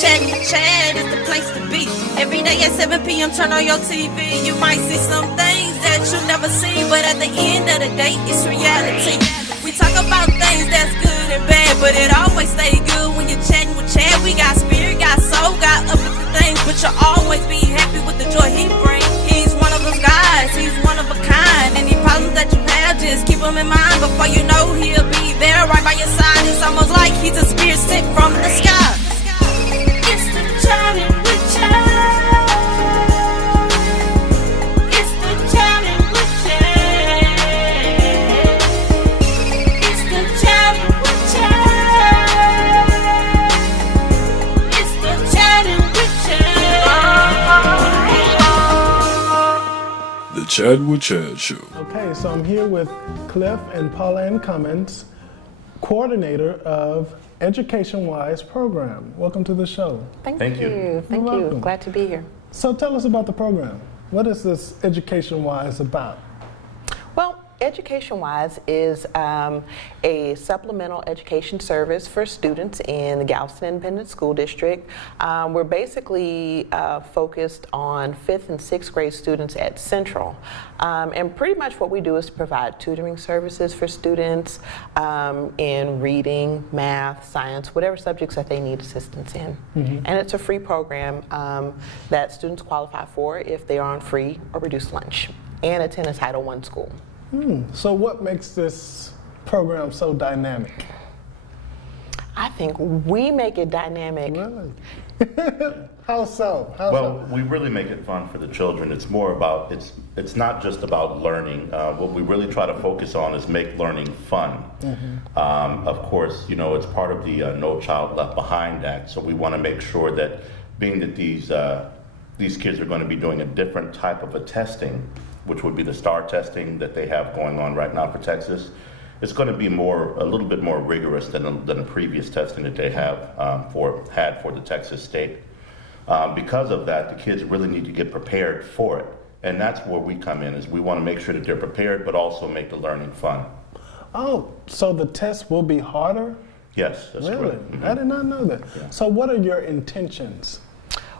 Chatting with Chad is the place to be. Every day at 7 p.m. turn on your TV. You might see some things that you never see, but at the end of the day, it's reality. We talk about things that's good and bad, but it always stay good when you're chatting with Chad. We got spirit, got soul, got uplifting things, but you'll always be happy with the joy he brings. He's one of those guys, he's one of a kind. Any problems that you have, just keep them in mind. Before you know, he'll be there right by your side. It's almost like he's a spirit sent from the sky. It's the chatting with Chad. It's the chatting with Chad. It's the chatting with Chad. It's the chatting with Chad. The Chad with Chad Show. Okay, so I'm here with Cliff and Pauline Cummins, coordinator of Education Wise program. Welcome to the show. Thank you. Thank you. welcome. Glad to be here. So tell us about the program. What is this Education Wise about? Well, Education Wise is a supplemental education service for students in the Galveston Independent School District. We're basically focused on 5th and 6th grade students at Central. And pretty much what we do is provide tutoring services for students in reading, math, science, whatever subjects that they need assistance in. And it's a free program that students qualify for if they are on free or reduced lunch and attend a Title I school. So what makes this program so dynamic? I think we make it dynamic. Really? How so? Well, we really make it fun for the children. It's more about, it's not just about learning. What we really try to focus on is make learning fun. Of course, you know, it's part of the No Child Left Behind Act, so we want to make sure that being that these kids are going to be doing a different type of a testing, which would be the STAR testing that they have going on right now for Texas. It's going to be a little bit more rigorous than the previous testing that they have had for the Texas state. Because of that, the kids really need to get prepared for it. And that's where we come in, is we want to make sure that they're prepared, but also make the learning fun. Oh, so the test will be harder? Yes, that's Really? correct. I did not know that. Yeah. So what are your intentions?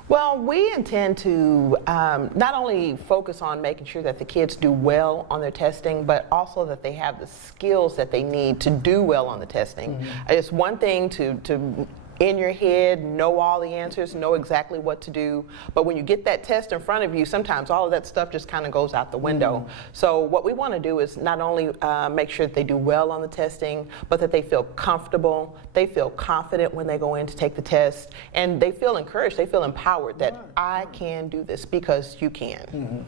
Well, we intend to not only focus on making sure that the kids do well on their testing, but also that they have the skills that they need to do well on the testing. It's one thing to in your head, know all the answers, know exactly what to do. But when you get that test in front of you, sometimes all of that stuff just kind of goes out the window. So what we want to do is not only make sure that they do well on the testing, but that they feel comfortable, they feel confident when they go in to take the test, and they feel encouraged, they feel empowered that I can do this because you can.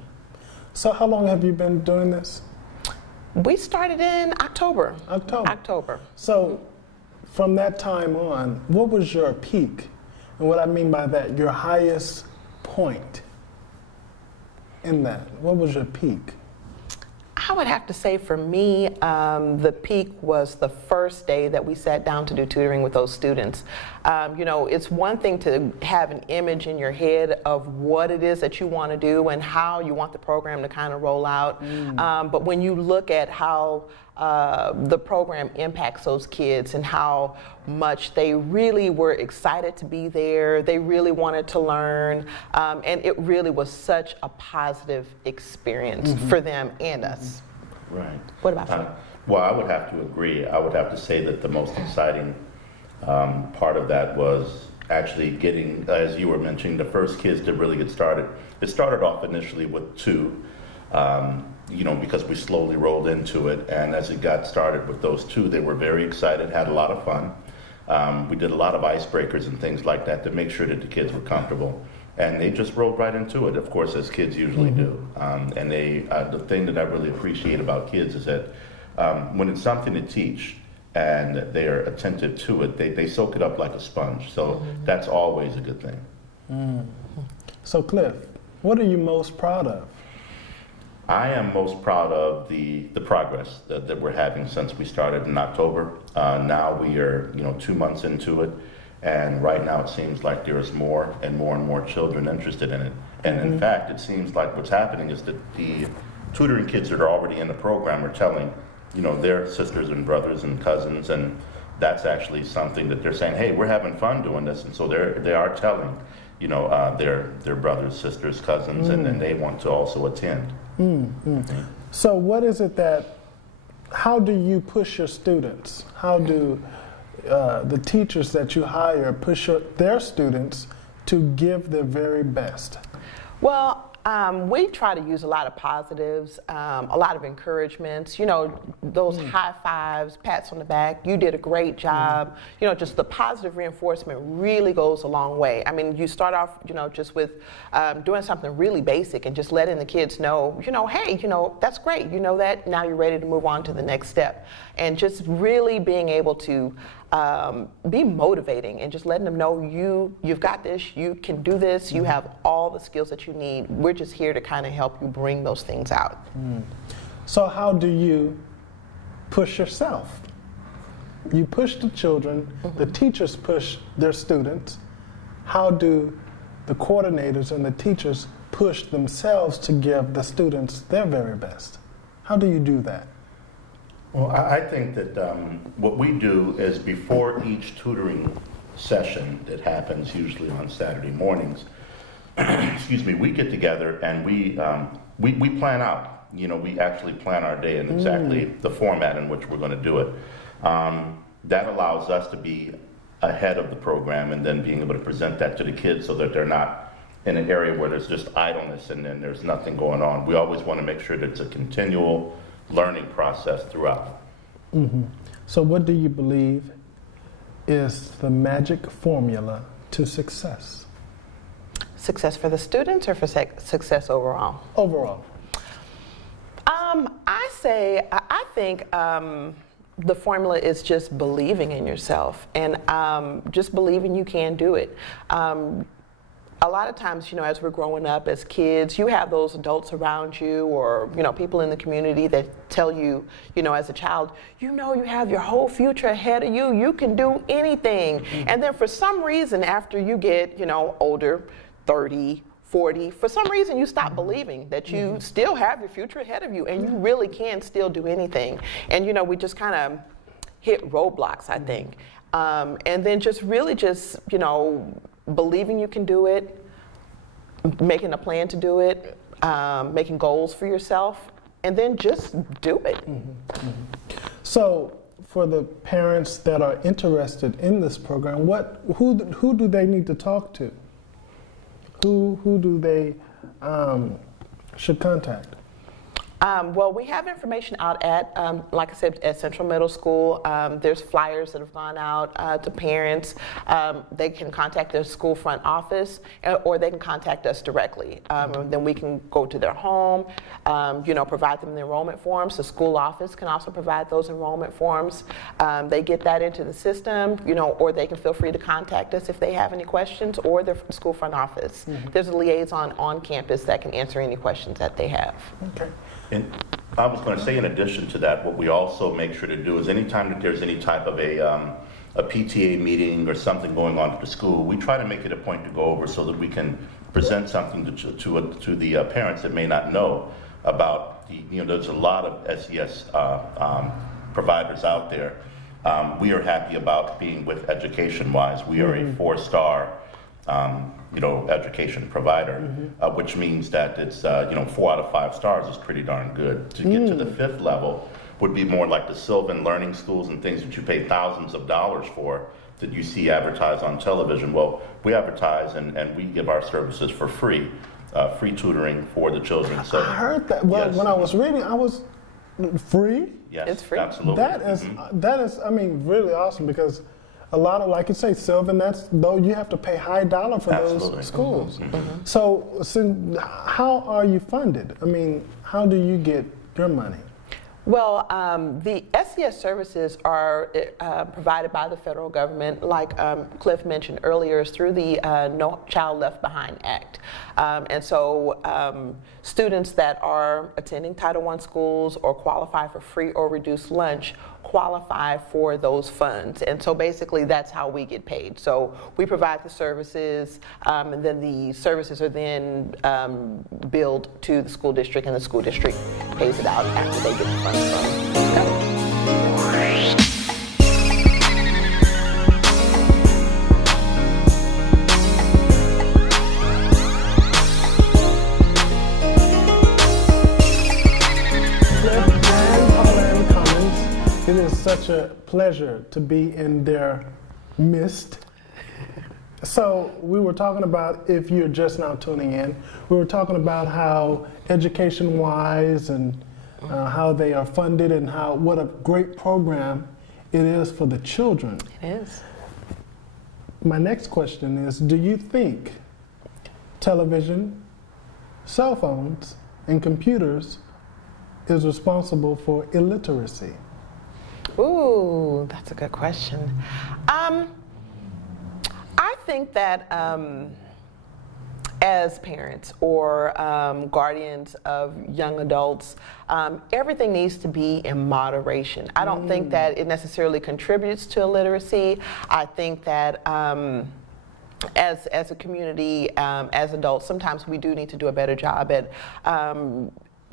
So how long have you been doing this? We started in October. October. So from that time on, what was your peak? And what I mean by that, your highest point in that. What was your peak? I would have to say for me, the peak was the first day that we sat down to do tutoring with those students. You know, it's one thing to have an image in your head of what it is that you want to do and how you want the program to kind of roll out. But when you look at how the program impacts those kids and how much they really were excited to be there, they really wanted to learn, and it really was such a positive experience for them and us. Right. What about you? Well, I would have to agree. I would have to say that the most exciting part of that was actually getting, as you were mentioning, the first kids to really get started. It started off initially with 2. You know, because we slowly rolled into it, and as it got started with those 2, they were very excited, had a lot of fun. We did a lot of icebreakers and things like that to make sure that the kids were comfortable, and they just rolled right into it, of course, as kids usually do. And the thing that I really appreciate about kids is that when it's something to teach and they're attentive to it, they soak it up like a sponge. So that's always a good thing. So Cliff, what are you most proud of? I am most proud of the progress that we're having since we started in October. Now we are, 2 months into it, and right now it seems like there's more and more and more children interested in it. And in fact, it seems like what's happening is that the tutoring kids that are already in the program are telling, their sisters and brothers and cousins, and that's actually something that they're saying, hey, we're having fun doing this, and so they are telling, you know, their brothers, sisters, cousins, and they want to also attend. So what is it how do you push your students? How do the teachers that you hire push their students to give their very best? Well, we try to use a lot of positives, a lot of encouragements, you know, those high fives, pats on the back, you did a great job. You know, just the positive reinforcement really goes a long way. I mean, you start off, you know, just with doing something really basic and just letting the kids know, you know, hey, you know, that's great, you know that, now you're ready to move on to the next step. And just really being able to be motivating and just letting them know you've got this, you can do this, you have all the skills that you need. We're just here to kind of help you bring those things out. So how do you push yourself? You push the children, the teachers push their students. How do the coordinators and the teachers push themselves to give the students their very best? How do you do that? Well, I think that what we do is before each tutoring session that happens usually on Saturday mornings, excuse me, we get together and we plan out. You know, we actually plan our day and exactly the format in which we're going to do it. That allows us to be ahead of the program and then being able to present that to the kids so that they're not in an area where there's just idleness and then there's nothing going on. We always want to make sure that it's a continual learning process throughout. So what do you believe is the magic formula to success? Success for the students or for success overall? Overall. I think the formula is just believing in yourself and just believing you can do it. A lot of times, you know, as we're growing up as kids, you have those adults around you or, you know, people in the community that tell you, you know, as a child, you know, you have your whole future ahead of you. You can do anything. And then for some reason, after you get, you know, older, 30, 40, for some reason you stop believing that you still have your future ahead of you and you really can still do anything. And, you know, we just kind of hit roadblocks, I think. And then just really just, you know, believing you can do it, making a plan to do it, making goals for yourself, and then just do it. So for the parents that are interested in this program, who do they need to talk to? Who do they should contact? Well, we have information out at, like I said, at Central Middle School. There's flyers that have gone out to parents. They can contact their school front office, or they can contact us directly. Then we can go to their home, you know, provide them the enrollment forms. The school office can also provide those enrollment forms. They get that into the system, you know, or they can feel free to contact us if they have any questions, or their school front office. There's a liaison on campus that can answer any questions that they have. Okay. And I was going to say, in addition to that, what we also make sure to do is anytime that there's any type of a PTA meeting or something going on at the school, we try to make it a point to go over so that we can present something to the parents that may not know about the, you know, there's a lot of SES providers out there. We are happy about being with Education Wise. We are a 4-star you know, education provider, which means that it's, you know, 4 out of 5 stars is pretty darn good. To get to the 5th level would be more like the Sylvan Learning Schools and things that you pay thousands of dollars for that you see advertised on television. Well, we advertise and we give our services for free, free tutoring for the children. So I heard that. Well, yes. when I was reading, I was free. Yes, It's free. absolutely. That is, I mean, really awesome because a lot of, like you say, Sylvan, though you have to pay high dollar for Absolutely. those schools. So how are you funded? I mean, how do you get your money? Well, the SES services are provided by the federal government, like Cliff mentioned earlier, is through the No Child Left Behind Act. And so students that are attending Title I schools or qualify for free or reduced lunch qualify for those funds. And so basically that's how we get paid. So we provide the services, and then the services are then billed to the school district, and the school district pays it out after they get the funds from the government. It is such a pleasure to be in their midst. So we were talking about, if you're just now tuning in, we were talking about how education-wise and how they are funded and what a great program it is for the children. It is. My next question is, do you think television, cell phones, and computers is responsible for illiteracy? Ooh, that's a good question. I think that as parents or guardians of young adults, everything needs to be in moderation. I don't think that it necessarily contributes to illiteracy. I think that as a community, as adults, sometimes we do need to do a better job at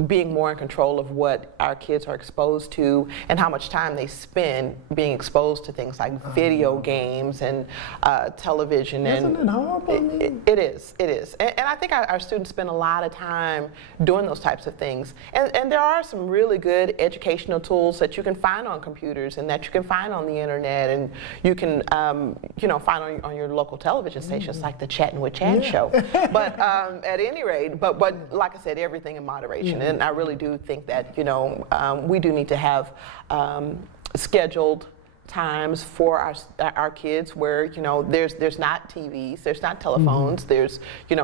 being more in control of what our kids are exposed to and how much time they spend being exposed to things like video games and television. Isn't it horrible? It is. And I think our students spend a lot of time doing those types of things. And there are some really good educational tools that you can find on computers and that you can find on the internet and you can find on your local television stations like the Chatting with Chan show. But at any rate, but like I said, everything in moderation. And I really do think that, we do need to have scheduled times for our kids where, there's not TVs, there's not telephones, there's, you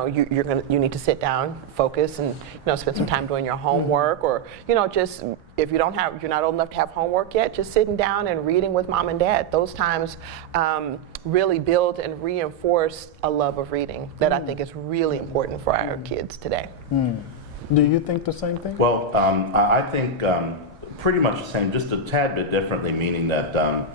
need to sit down, focus, and, spend some time doing your homework or, just if you're not old enough to have homework yet, just sitting down and reading with mom and dad. Those times really build and reinforce a love of reading that I think is really important for our kids today. Do you think the same thing? Well, I think pretty much the same, just a tad bit differently, meaning that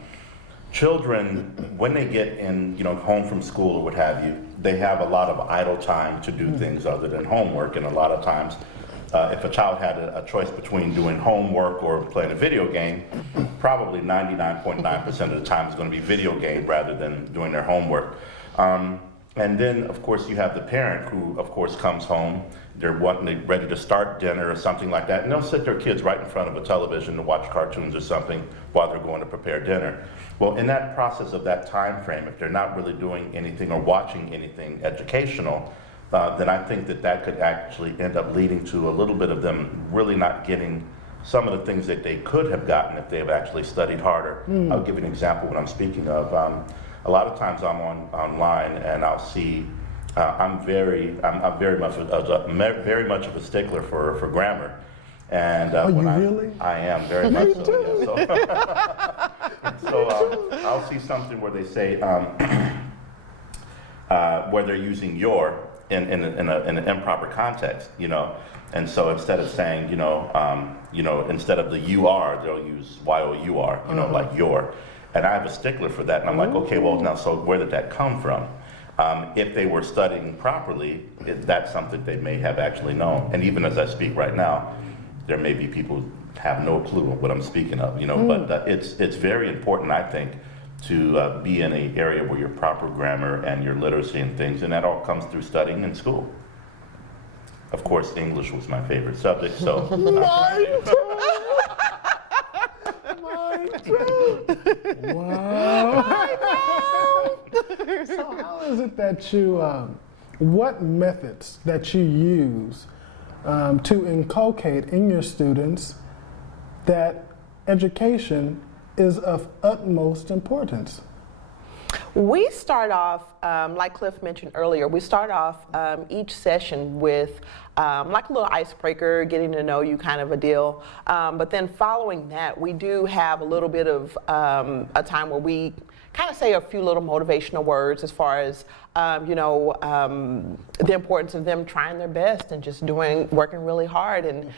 children, when they get in, home from school or what have you, they have a lot of idle time to do things other than homework. And a lot of times, if a child had a choice between doing homework or playing a video game, probably 99.9% of the time is going to be video game rather than doing their homework. And then, of course, you have the parent who, of course, comes home. They're ready to start dinner or something like that, and they'll sit their kids right in front of a television to watch cartoons or something while they're going to prepare dinner. Well, in that process of that time frame, if they're not really doing anything or watching anything educational, then I think that could actually end up leading to a little bit of them really not getting some of the things that they could have gotten if they have actually studied harder. I'll give you an example what I'm speaking of. A lot of times I'm online and I'll see. I'm very much of a stickler for grammar, and really? I am very much so. Yeah, so I'll see something where they say where they're using your in an improper context, and so instead of saying instead of the you are, they'll use y-o-u-r, like your, and I have a stickler for that, and I'm like, okay, well now, so where did that come from? If they were studying properly, that's something they may have actually known. And even as I speak right now, there may be people who have no clue what I'm speaking of, but it's very important, I think, to be in an area where your proper grammar and your literacy and things, and that all comes through studying in school. Of course, English was my favorite subject, so. Wow. So how is it that you, what methods that you use to inculcate in your students that education is of utmost importance? We start off, like Cliff mentioned earlier, we start off each session with like a little icebreaker, getting to know you kind of a deal. But then following that, we do have a little bit of a time where we kind of say a few little motivational words as far as, the importance of them trying their best and just working really hard. And,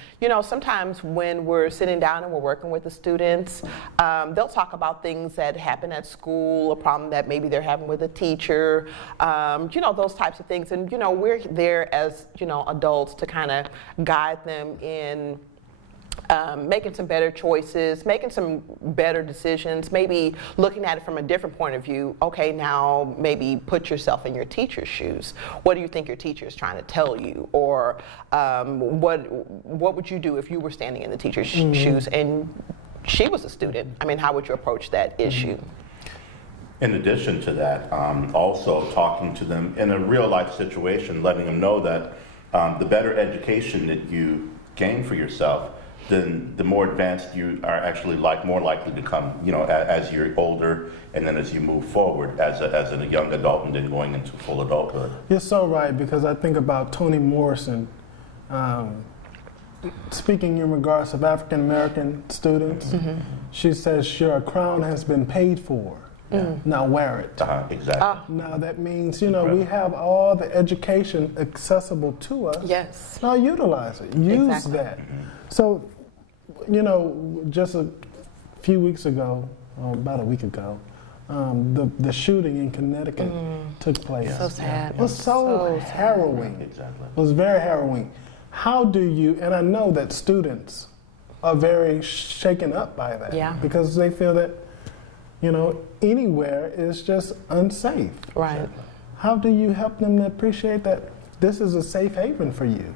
sometimes when we're sitting down and we're working with the students, they'll talk about things that happen at school, a problem that maybe they're having with a teacher, those types of things. And, we're there as, adults to kind of guide them in making some better choices, making some better decisions, maybe looking at it from a different point of view. Okay, now maybe put yourself in your teacher's shoes. What do you think your teacher is trying to tell you? Or what would you do if you were standing in the teacher's shoes? And she was a student, I mean, how would you approach that issue? In addition to that, also talking to them in a real life situation, letting them know that the better education that you gain for yourself, then the more advanced you are actually more likely to come, as you're older, and then as you move forward as a young adult and then going into full adulthood. You're so right, because I think about Toni Morrison, speaking in regards of African American students. She says, your crown has been paid for. Now wear it. Exactly. Now that means, we have all the education accessible to us. Yes. Now utilize it. Use Exactly. that. So, just a few weeks ago, or about a week ago, the shooting in Connecticut took place. So sad. It was so harrowing. Exactly. It was very harrowing. How do you, and I know that students are very shaken up by that. Yeah. Because they feel that, anywhere is just unsafe. Right. How do you help them to appreciate that this is a safe haven for you?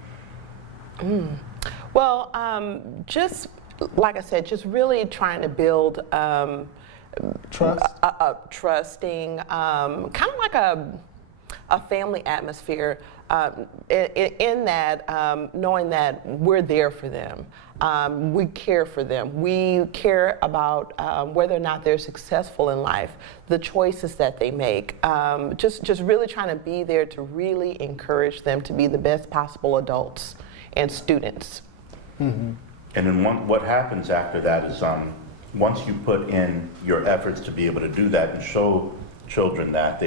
Well, just like I said, just really trying to build Trust? trusting, kind of like a family atmosphere, in that knowing that we're there for them. We care for them. We care about whether or not they're successful in life, the choices that they make. Just really trying to be there to really encourage them to be the best possible adults and students. And then what happens after that is once you put in your efforts to be able to do that and show children that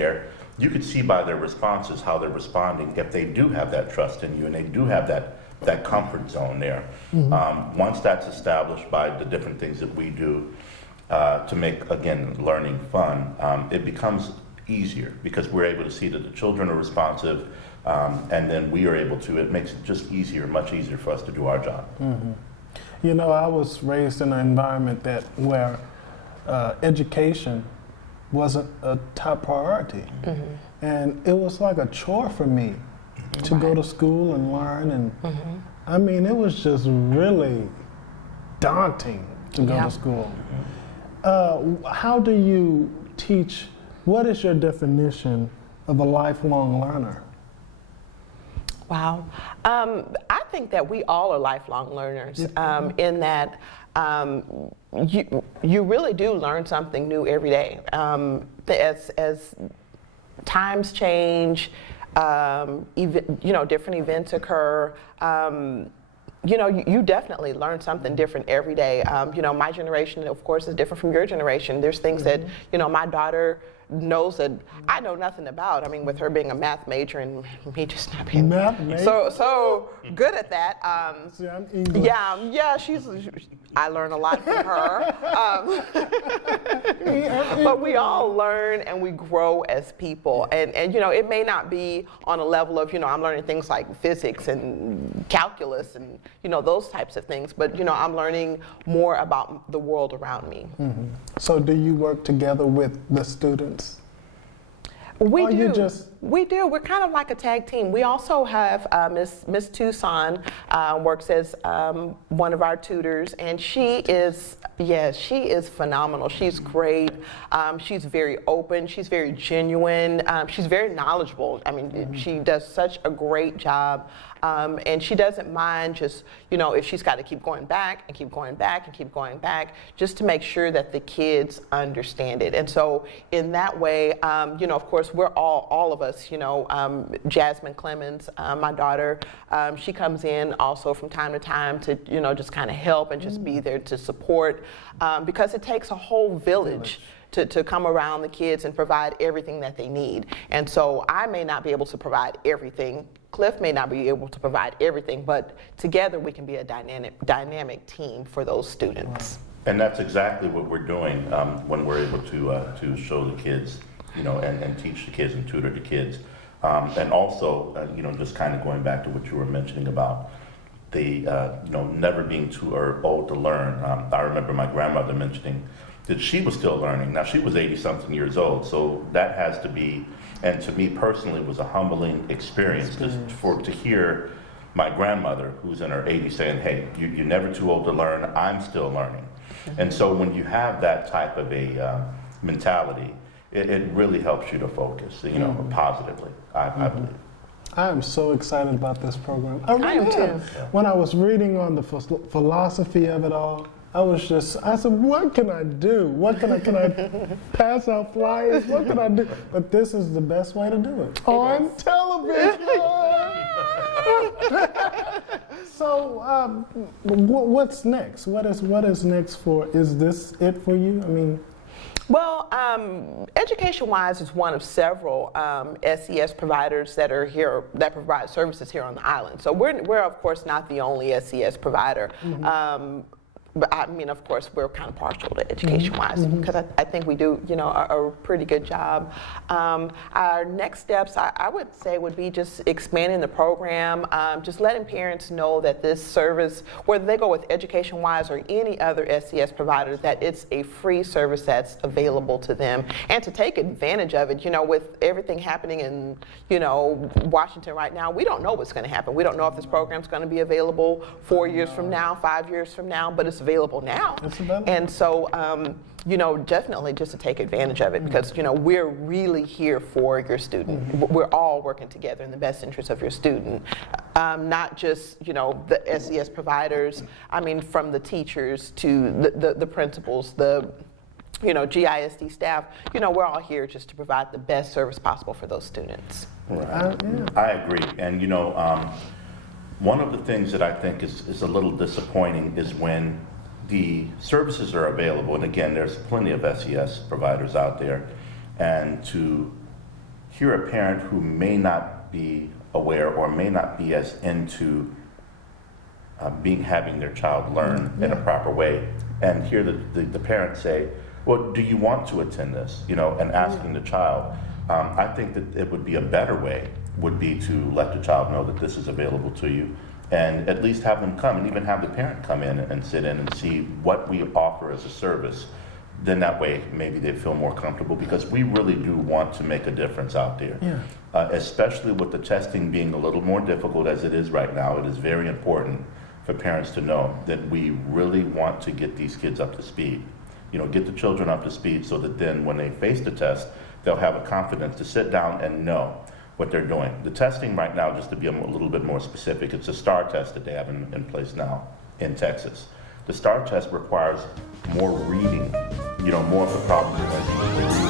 you could see by their responses how they're responding if they do have that trust in you and they do have that comfort zone there. Once that's established by the different things that we do to make, again, learning fun, it becomes easier because we're able to see that the children are responsive, and then we are able to, it makes it just easier, much easier for us to do our job. I was raised in an environment where education wasn't a top priority. And it was like a chore for me to go to school and learn. And I mean, it was just really daunting to go to school. How do you teach, what is your definition of a lifelong learner? Wow. I think that we all are lifelong learners, in that you really do learn something new every day. As times change, different events occur, you definitely learn something different every day. My generation, of course, is different from your generation. There's things that, my daughter knows that I know nothing about. I mean, with her being a math major and me just not being so good at that. See, I'm English. Yeah, I learn a lot from her. But we all learn and we grow as people. And it may not be on a level of, I'm learning things like physics and calculus and, those types of things. But, I'm learning more about the world around me. So do you work together with the students? We do. We do. We're kind of like a tag team. We also have Miss Tucson works as one of our tutors, and she is phenomenal. She's great. She's very open. She's very genuine. She's very knowledgeable. I mean, she does such a great job. And she doesn't mind just, if she's got to keep going back and keep going back and keep going back, just to make sure that the kids understand it. And so in that way, of course, we're all of us, Jasmine Clemens, my daughter, she comes in also from time to time to, just kind of help and just be there to support, because it takes a whole village. To come around the kids and provide everything that they need. And so I may not be able to provide everything. Cliff may not be able to provide everything, but together we can be a dynamic team for those students. And that's exactly what we're doing when we're able to show the kids, and teach the kids and tutor the kids. And also, just kind of going back to what you were mentioning about the, never being too old to learn. I remember my grandmother mentioning that she was still learning. Now, she was 80-something years old, so that has to be, and to me personally, was a humbling experience to hear my grandmother, who's in her 80s, saying, hey, you're never too old to learn, I'm still learning. And so when you have that type of a mentality, it really helps you to focus, positively, I believe. I am so excited about this program. I am really too. am. When I was reading on the philosophy of it all, I said, what can I do? Can I pass out flyers? What can I do? But this is the best way to do it. On television! So, what's next? What is next for, is this it for you? I mean, Well, Education-Wise is one of several SES providers that are here, that provide services here on the island. So we're of course not the only SES provider. But I mean, of course, we're kind of partial to Education-Wise because I think we do, a pretty good job. Our next steps, I would say, would be just expanding the program, just letting parents know that this service, whether they go with Education-Wise or any other SES provider, that it's a free service that's available to them, and to take advantage of it. With everything happening in, Washington right now, we don't know what's going to happen. We don't know if this program's going to be available 4 years from now, 5 years from now, but it's available now. It's available. And so, definitely just to take advantage of it, because, we're really here for your student. We're all working together in the best interest of your student, not just, the SES providers, from the teachers to the principals, the GISD staff, we're all here just to provide the best service possible for those students. Right. I agree. And, one of the things that I think is a little disappointing is when the services are available, and again, there's plenty of SES providers out there, and to hear a parent who may not be aware or may not be as into having their child learn in a proper way, and hear the parent say, well, do you want to attend this? And asking the child, I think that it would be a better way would be to let the child know that this is available to you, and at least have them come, and even have the parent come in and sit in and see what we offer as a service. Then that way maybe they feel more comfortable, because we really do want to make a difference out there. Especially with the testing being a little more difficult as it is right now. It is very important for parents to know that we really want to get these kids up to speed. Get the children up to speed, so that then when they face the test, they'll have a confidence to sit down and know what they're doing. The testing right now, just to be a little bit more specific, it's a STAR test that they have in place now in Texas. The STAR test requires more reading, more of the problems as you and then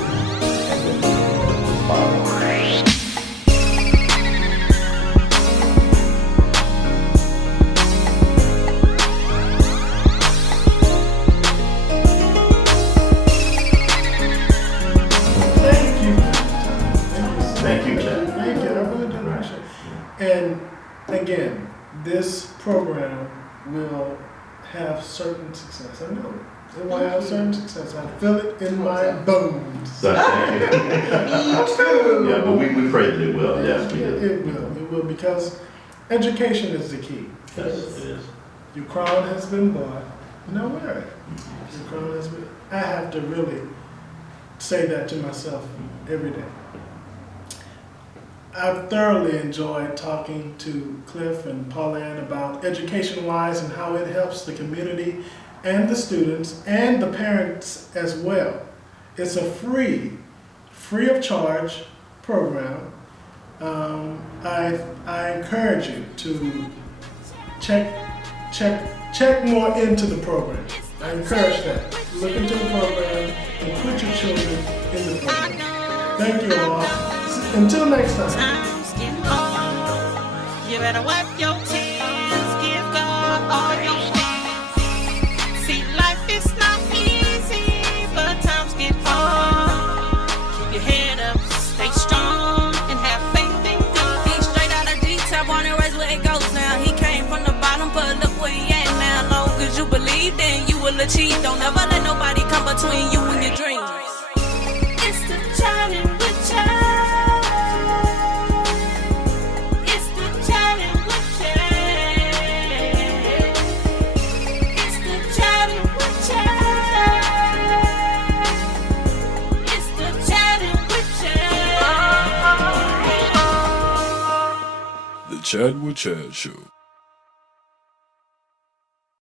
And again, this program will have certain success. I know it will have certain success. I feel it in my bones. Thank you. Me too. Yeah, but we pray that it will. Yes, we do. It will, because education is the key. Yes, it is. Your crown has been bought. Now wear it. Your crown has been. I have to really say that to myself every day. I've thoroughly enjoyed talking to Cliff and Pauline about Education-Wise and how it helps the community and the students and the parents as well. It's a free of charge program. I encourage you to check more into the program. I encourage that. Look into the program and put your children in the program. Thank you all. Until next time. Times get hard. You better wipe your tears. Give God all your fears. See, life is not easy, but times get hard. Keep your head up, stay strong, and have faith in God. He's straight out of D-Top, born and raised where it goes now. He came from the bottom, but look where he at now. Long as you believe, then you will achieve. Don't ever let nobody come between you and your dreams. It's the challenge with challenge. Chad with Chad Show.